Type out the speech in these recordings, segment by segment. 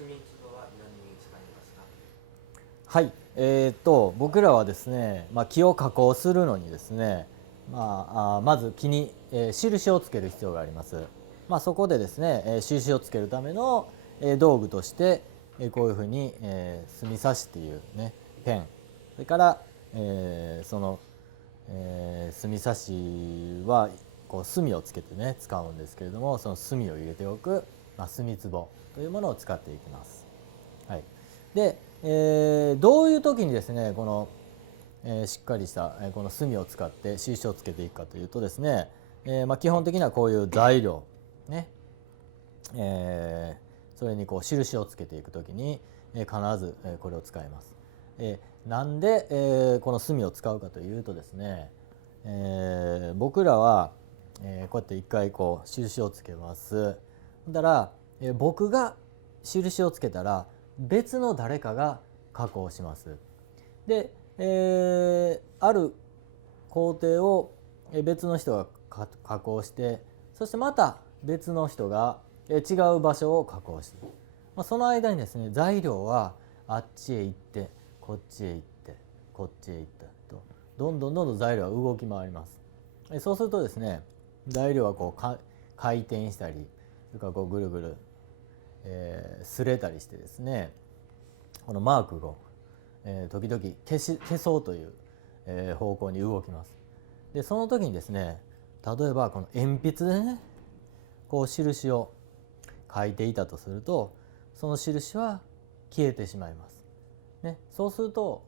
墨壺は何に使いますか？はい、僕らはですね、木を加工するのにですね、まず木に、印をつける必要があります。そこでですね、印をつけるための、道具として、こういうふうに、墨差しっていうねペン、それから、その、墨差しはこう墨をつけてね使うんですけれども、その墨を入れておく、墨壺というものを使っていきます。はい、で、どういう時にですねこの、しっかりした、この墨を使って印をつけていくかというとですね、基本的にはこういう材料ね、それにこう印をつけていく時に、必ず、これを使います。なんで、この墨を使うかというとですね、僕らは、こうやって一回こう印をつけます。だから、僕が印をつけたら別の誰かが加工します。で、ある工程を別の人が加工して、そしてまた別の人が違う場所を加工して、その間にですね材料はあっちへ行ってこっちへ行ってこっちへ行ったと、どんどんどんどん材料は動き回ります。そうするとですね材料はこう回転したり、それからこうぐるぐる、擦れたりしてですね、このマークを、時々消そうという、方向に動きます。でその時にですね、例えばこの鉛筆でねこう印を書いていたとすると、その印は消えてしまいます、ね、そうすると、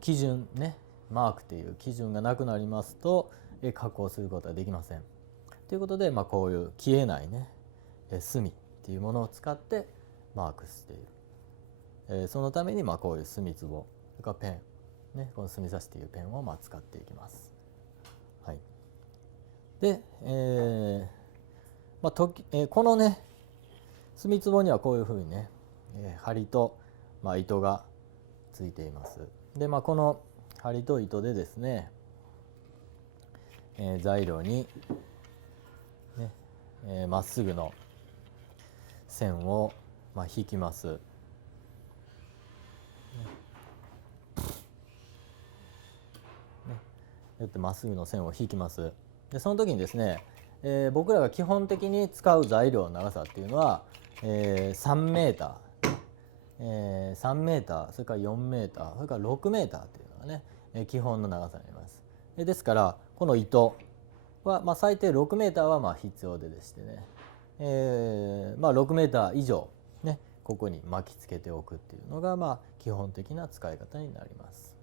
基準ねマークという基準がなくなりますと、加工することはできません。ということで、こういう消えないね墨っていうものを使ってマークしている。そのためにこういう墨壺、それからペン、ね、この墨差しというペンを使っていきます。はい、で、このね墨壺にはこういうふうにね、針と、糸がついています。で、この針と糸でですね、材料にね、まっすぐの線を、引きます。まっすぐの線を引きます。でその時にですね、僕らが基本的に使う材料の長さっていうのは、3メーター、3メーター、それから4メーター、それから6メーターというのがね、基本の長さになります。ですからこの糸は、最低6メーターは必要でしてね、6メーター以上ねここに巻きつけておくっていうのが基本的な使い方になります。